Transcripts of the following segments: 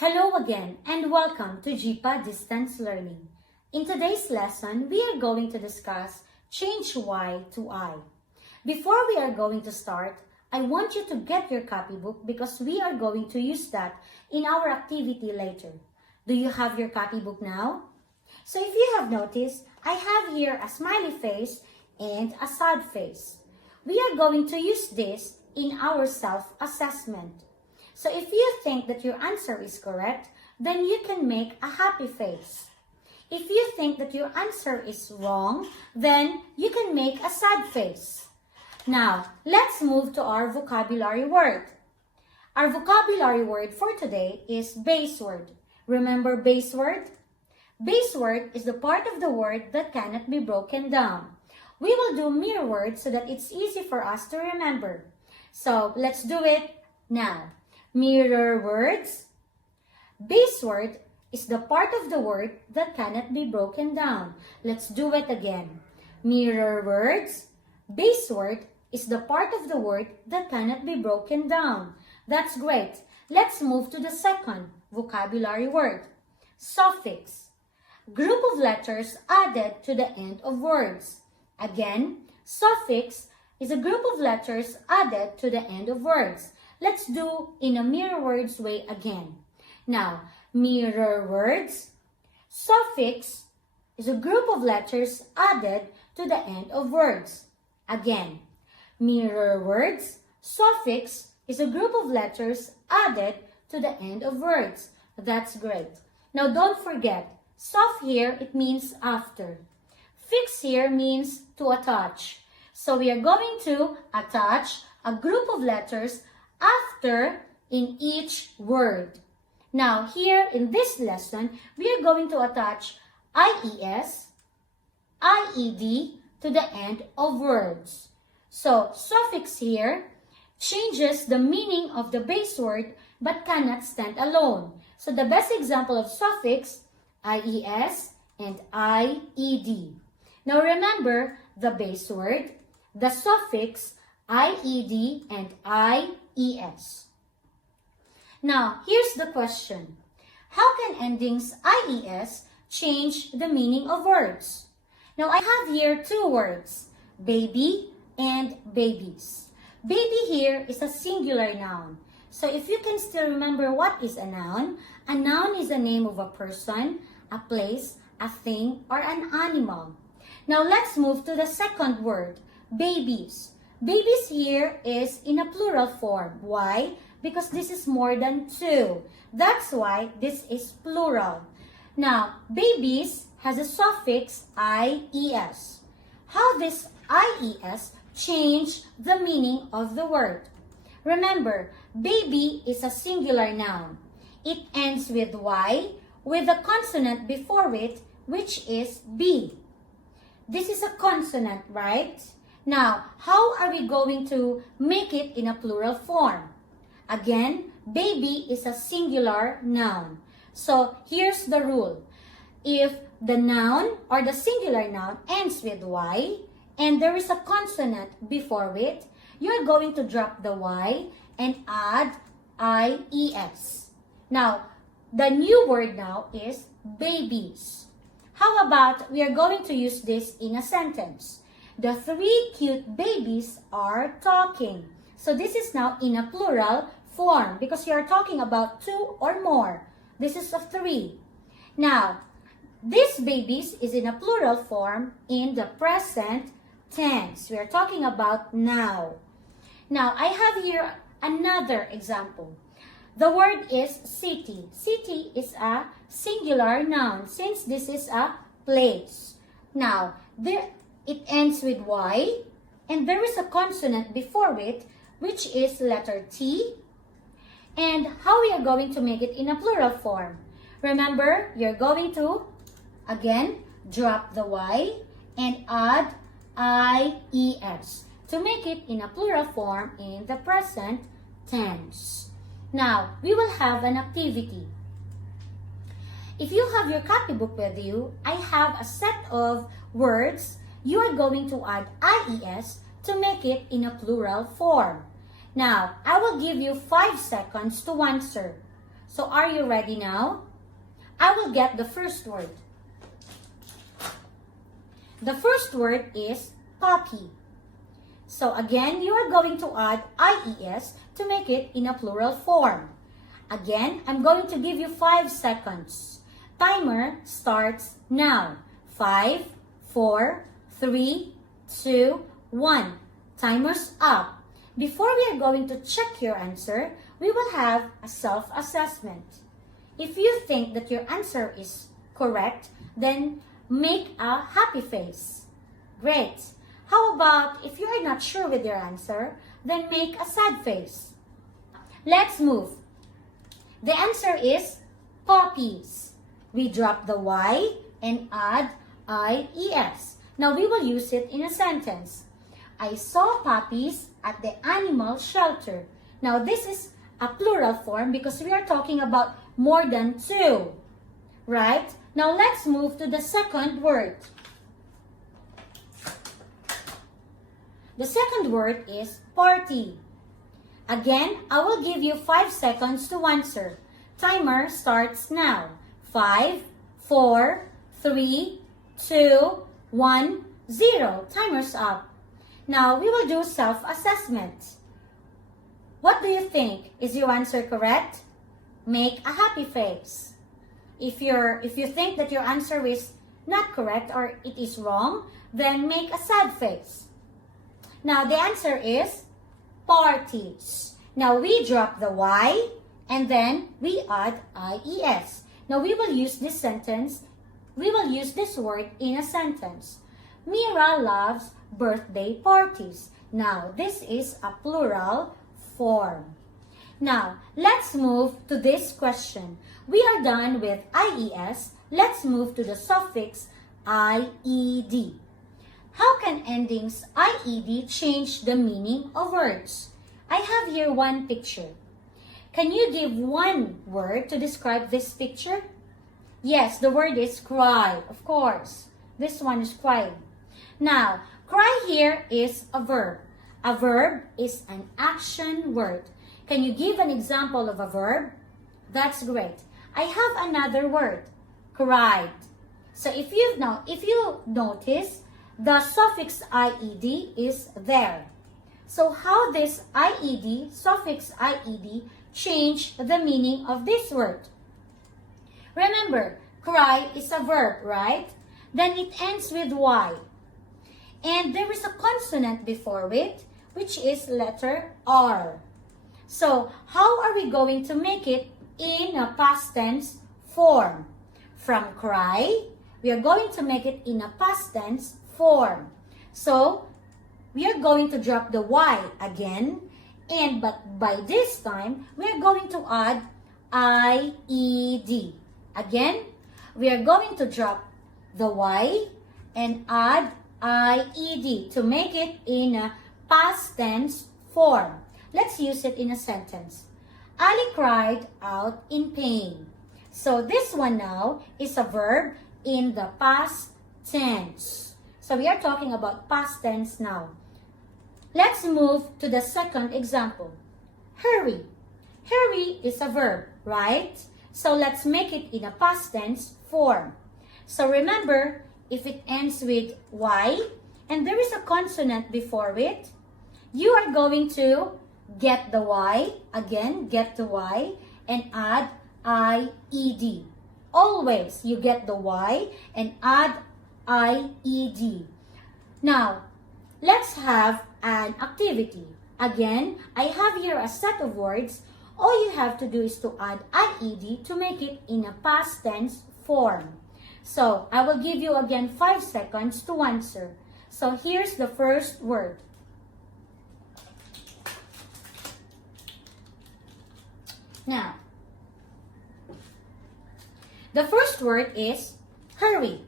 Hello again and welcome to JIPA Distance Learning. In today's lesson, we are going to discuss change Y to I. Before we are going to start, I want you to get your copybook because we are going to use that in our activity later. Do you have your copybook now? So if you have noticed, I have here a smiley face and a sad face. We are going to use this in our self-assessment. So if you think that your answer is correct, then you can make a happy face. If you think that your answer is wrong, then you can make a sad face. Now, let's move to our vocabulary word. Our vocabulary word for today is base word. Remember base word? Base word is the part of the word that cannot be broken down. We will do mirror words so that it's easy for us to remember. So, let's do it now. Mirror words. Base word is the part of the word that cannot be broken down. Let's do it again. Mirror words. Base word is the part of the word that cannot be broken down. That's great. Let's move to the second vocabulary word. Suffix. Group of letters added to the end of words. Again, suffix is a group of letters added to the end of words. Let's do in a mirror words way again. Now, mirror words. Suffix is a group of letters added to the end of words. Again, mirror words. Suffix is a group of letters added to the end of words. That's great. Now, don't forget, suff here, it means after. Fix here means to attach. So, we are going to attach a group of letters after in each word. Now, here in this lesson, we are going to attach IES, IED to the end of words. So, suffix here changes the meaning of the base word but cannot stand alone. So, the best example of suffix, IES and IED. Now, remember the base word, the suffix, IED and IES. Now, here's the question. How can endings IES change the meaning of words? Now, I have here two words, baby and babies. Baby here is a singular noun. So, if you can still remember what is a noun is a name of a person, a place, a thing, or an animal. Now, let's move to the second word, babies. Babies here is in a plural form. Why? Because this is more than two. That's why this is plural. Now, babies has a suffix IES. How this IES change the meaning of the word? Remember, baby is a singular noun. It ends with Y with a consonant before it, which is B. This is a consonant, right? Now, how are we going to make it in a plural form? Again, baby is a singular noun. So, here's the rule. If the noun or the singular noun ends with Y and there is a consonant before it, you're going to drop the Y and add IES. Now, the new word now is babies. How about we are going to use this in a sentence? The three cute babies are talking. So this is now in a plural form because you are talking about two or more. This is a three. Now, these babies is in a plural form in the present tense. We are talking about now. Now, I have here another example. The word is city. City is a singular noun since this is a place. Now, it ends with Y and there is a consonant before it which is letter T. And how we are going to make it in a plural form? Remember, you're going to, again, drop the Y and add IES to make it in a plural form in the present tense. Now, we will have an activity. If you have your copybook with you, I have a set of words. You are going to add IES to make it in a plural form. Now, I will give you 5 seconds to answer. So are you ready now? I will get the first word. The first word is puppy. So again, you are going to add IES to make it in a plural form. Again, I'm going to give you 5 seconds. Timer starts now. 5, 4, 3, 2, 1. Timer's up. Before we are going to check your answer, we will have a self-assessment. If you think that your answer is correct, then make a happy face. Great. How about if you are not sure with your answer, then make a sad face. Let's move. The answer is puppies. We drop the Y and add IES. Now we will use it in a sentence. I saw puppies at the animal shelter. Now this is a plural form because we are talking about more than 2. Right? Now let's move to the second word. The second word is party. Again, I will give you 5 seconds to answer. Timer starts now. 5, 4, 3, 2, 1, 0. Timer's up. Now, we will do self-assessment. What do you think? Is your answer correct? Make a happy face. If you think that your answer is not correct or it is wrong, then make a sad face. Now, the answer is parties. Now, we drop the Y and then we add IES. Now, we will use this word in a sentence. Mira loves birthday parties. Now, this is a plural form. Now, let's move to this question. We are done with IES. Let's move to the suffix IED. How can endings IED change the meaning of words? I have here one picture. Can you give one word to describe this picture? Yes, the word is cry, of course. This one is crying. Now, cry here is a verb. A verb is an action word. Can you give an example of a verb? That's great. I have another word, cried. So if you notice, the suffix IED is there. So how this IED, suffix IED, change the meaning of this word? Remember, cry is a verb, right? Then it ends with Y. And there is a consonant before it, which is letter R. So, how are we going to make it in a past tense form? From cry, we are going to make it in a past tense form. So, we are going to drop the Y again, but by this time, we are going to add IED. Again, we are going to drop the Y and add IED to make it in a past tense form. Let's use it in a sentence. Ali cried out in pain. So this one now is a verb in the past tense. So we are talking about past tense now. Let's move to the second example. Hurry. Hurry is a verb, right? So let's make it in a past tense form. So remember, if it ends with Y and there is a consonant before it, you are going to get the Y, again, get the Y, and add IED. Always you get the Y and add IED. Now, let's have an activity. Again, I have here a set of words. All you have to do is to add IED to make it in a past tense form. So, I will give you again 5 seconds to answer. So, here's the first word. Now, the first word is hurry.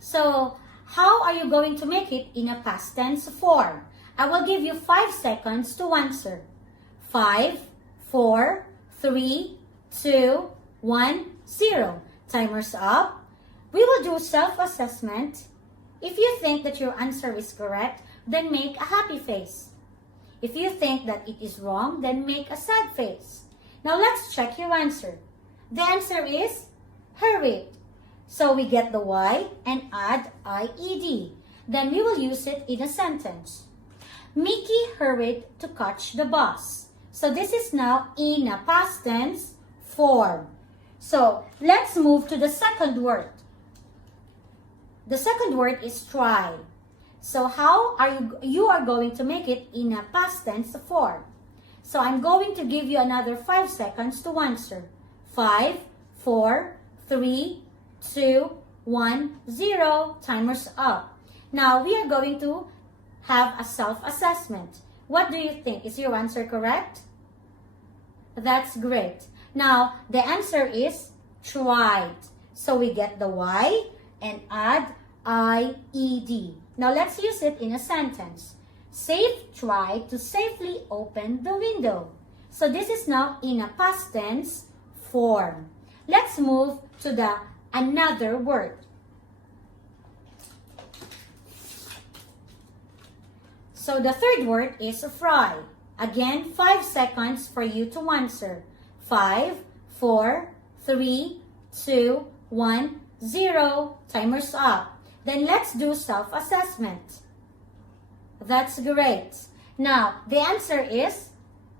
So, how are you going to make it in a past tense form? I will give you 5 seconds to answer. 5, 4, 3, 2, 1, 0. Timer's up. We will do self-assessment. If you think that your answer is correct, then make a happy face. If you think that it is wrong, then make a sad face. Now let's check your answer. The answer is hurried. So we get the Y and add IED. Then we will use it in a sentence. Mickey hurried to catch the bus. So this is now in a past tense form. So let's move to the second word. The second word is try. So how are you are going to make it in a past tense form? So I'm going to give you another 5 seconds to answer. 5, 4, 3, 2, 1, 0. Timer's up. Now we are going to have a self-assessment. What do you think? Is your answer correct? That's great. Now the answer is tried. So we get the Y and add IED. Now let's use it in a sentence. Safe tried to safely open the window. So this is now in a past tense form. Let's move to the another word. So the third word is fry. Again, 5 seconds for you to answer. 5, 4, 3, 2, 1, 0. Timer's up. Then let's do self-assessment. That's great. Now, the answer is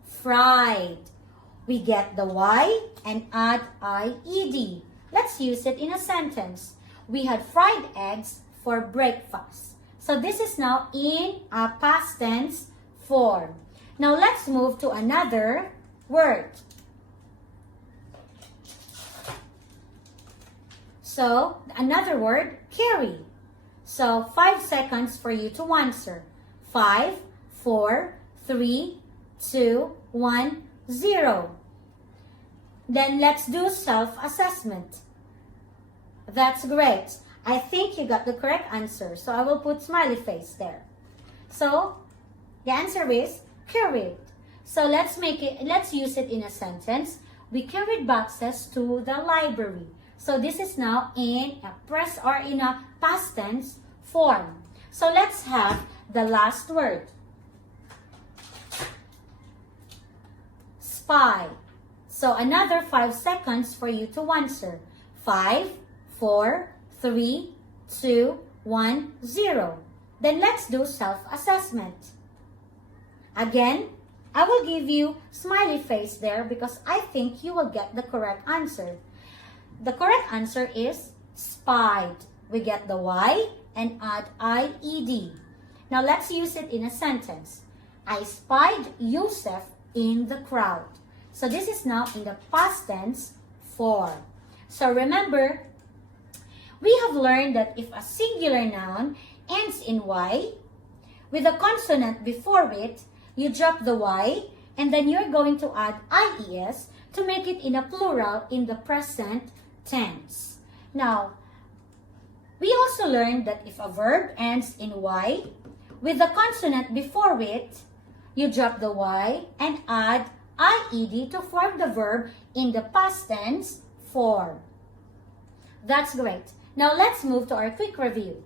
fried. We get the Y and add IED. Let's use it in a sentence. We had fried eggs for breakfast. So this is now in a past tense form. Now let's move to another word. So another word, carry. So 5 seconds for you to answer. 5, 4, 3, 2, 1, 0. Then let's do self-assessment. That's great. I think you got the correct answer. So I will put smiley face there. So the answer is carried. So let's use it in a sentence. We carried boxes to the library. So this is now in a past tense form. So let's have the last word. Spy. So another 5 seconds for you to answer. 5, 4, 3, 2, 1, 0. Then let's do self-assessment. Again, I will give you smiley face there because I think you will get the correct answer. The correct answer is spied. We get the Y and add IED. Now let's use it in a sentence. I spied Yusuf in the crowd. So this is now in the past tense form. So remember, we have learned that if a singular noun ends in Y, with a consonant before it, you drop the Y and then you're going to add IES to make it in a plural in the present tense. Now, we also learned that if a verb ends in Y, with the consonant before it, you drop the Y and add IED to form the verb in the past tense form. That's great. Now let's move to our quick review.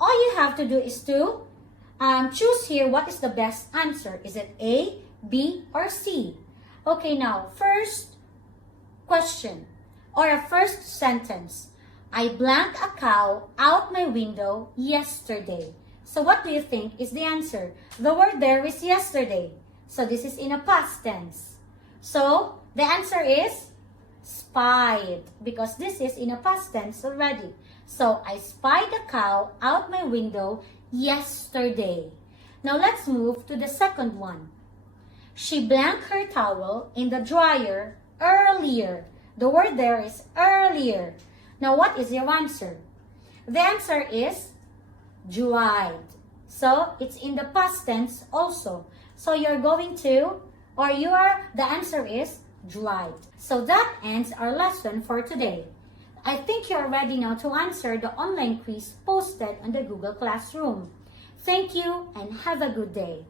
All you have to do is to choose here what is the best answer. Is it A, B, or C? Okay, now first question or a first sentence. I blanked a cow out my window yesterday. So what do you think is the answer? The word there is yesterday. So this is in a past tense. So the answer is spied because this is in a past tense already. So I spied a cow out my window yesterday. Now let's move to the second one. She blanked her towel in the dryer earlier. The word there is earlier. Now what is your answer? The answer is dried. So it's in the past tense also. So you're going to, the answer is dried. So that ends our lesson for today. I think you're ready now to answer the online quiz posted on the Google Classroom. Thank you and have a good day.